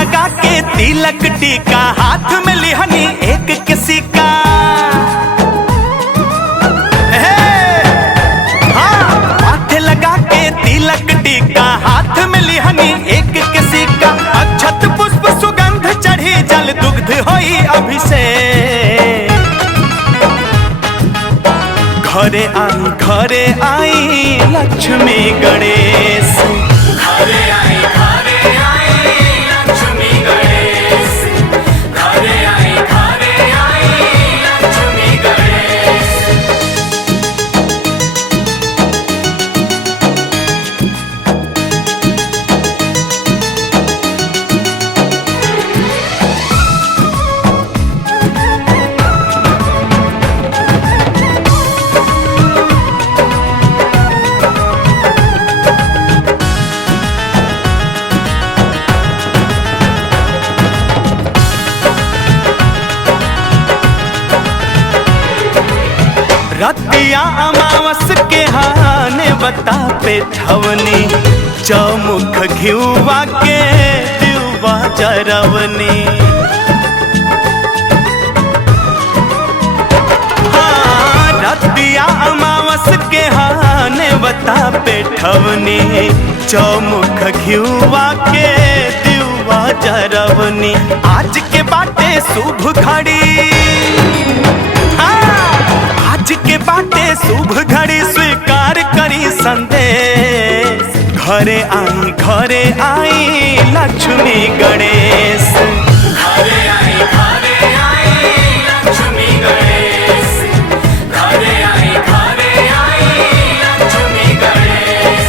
लगा के तिलक टीका, हाथ में लिहनी एक किसी का। माथे लगा के तिलक टीका, हाथ में लिहनी एक किसी का। अक्षत पुष्प सुगंध चढ़ी, जल दुग्ध होई अभिषेक। घरे आई लक्ष्मी गणेश, घरे आई लक्ष्मी गणेश, घरे आई लक्ष्मी गणेश। रतिया अमावस के हाने बता पे ठवनी, चौमुख घिउवा के दिवा जरवनी। हाँ, रतिया अमावस के हाने बता पे ठवनी, चौमुख घिउवा के दिवा जरवनी। आज के बाटे शुभ घड़ी, आज के बाटे शुभ घड़ी, स्वीकार करी संदेश। घरे आई लक्ष्मी गणेश, घरे आई लक्ष्मी गणेश, घरे आई लक्ष्मी गणेश।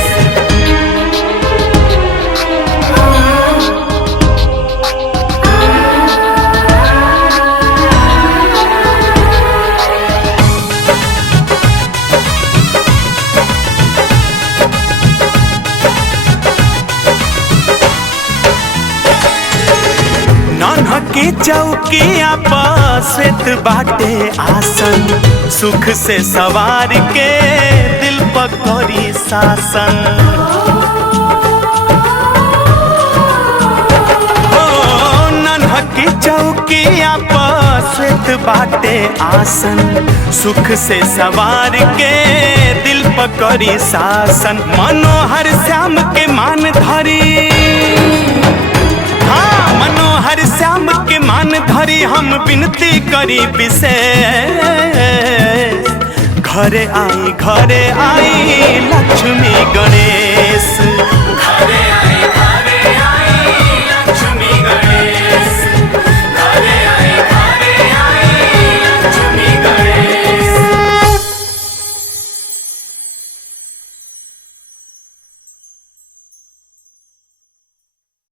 की चौकिया पर श्वेत बाटे आसन, सुख से सवार के दिल पर करी शासन। हो नन्हा की चौकिया पर श्वेत बाटे आसन, सुख से सवार के दिल पर करी शासन। मनोहर श्याम के मान धरी, मनोहर श्याम के मान धरी, हम विनती करी विशेष। घरे आई लक्ष्मी गणेश।